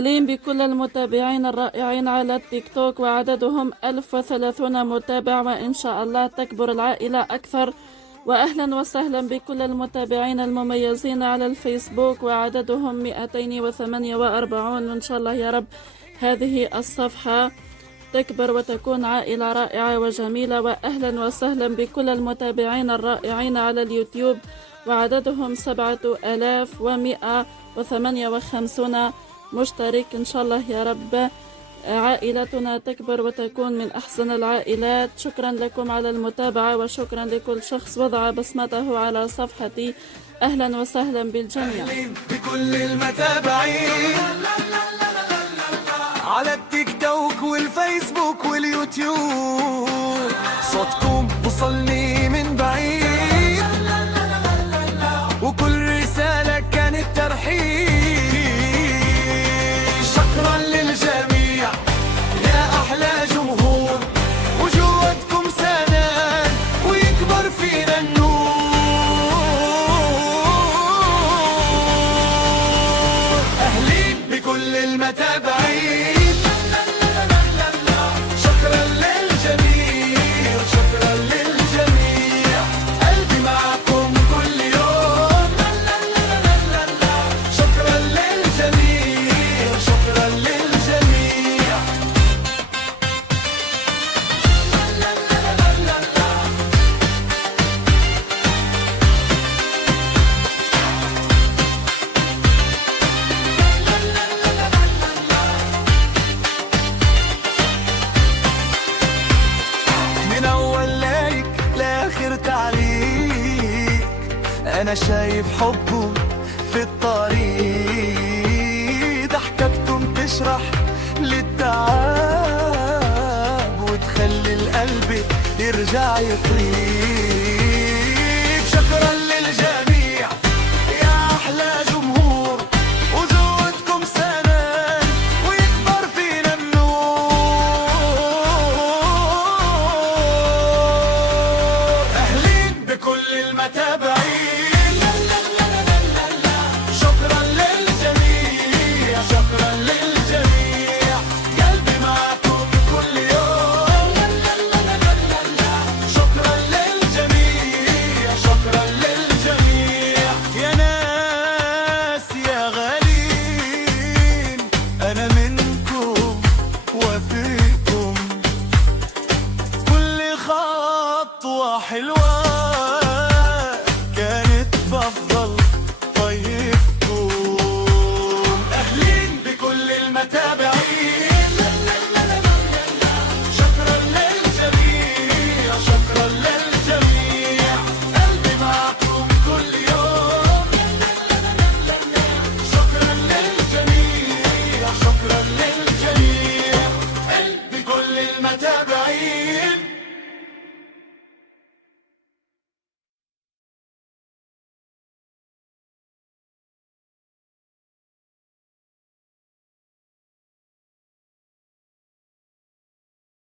أهلين بكل المتابعين الرائعين على التيك توك، وعددهم 1030 متابع، وإن شاء الله تكبر العائلة أكثر. وأهلا وسهلا بكل المتابعين المميزين على الفيسبوك، وعددهم 248، وإن شاء الله يا رب هذه الصفحة تكبر وتكون عائلة رائعة وجميلة. وأهلا وسهلا بكل المتابعين الرائعين على اليوتيوب، وعددهم 7158 مشترك. إن شاء الله يا رب عائلتنا تكبر وتكون من أحسن العائلات. شكرا لكم على المتابعة، وشكرا لكل شخص وضع بصمته على صفحتي. أهلا وسهلا بالجميع. بكل المتابعين على التيك توك والفيسبوك واليوتيوب، صوتكم وصلني من بعيد، وكل رسالة كانت ترحيب. شكرا للجميع يا أحلى جمهور، وجودكم سنان ويكبر فينا النور. أهلين بكل المتابعين، شكرا للجميع، شكرا للجميع، قلبي معكم كل يوم. شكرا للجميع، شكرا للجميع. من أول لايك لآخر تعليق، أنا شايف حبه في الطريق. ضحكتكم تشرح للتعب، وتخلي القلب يرجع يطيب. شكرا للجميع يا أحلى جمهور، وجودكم سنان ويكبر فينا النور. أهلين بكل المتابعين، شكرا للجميع، شكرا للجميع، قلبي معكم كل يوم. شكرا للجميع، شكرا للجميع. يا ناس يا غالين، أنا منكم وفيكم، كل خطوة حلوة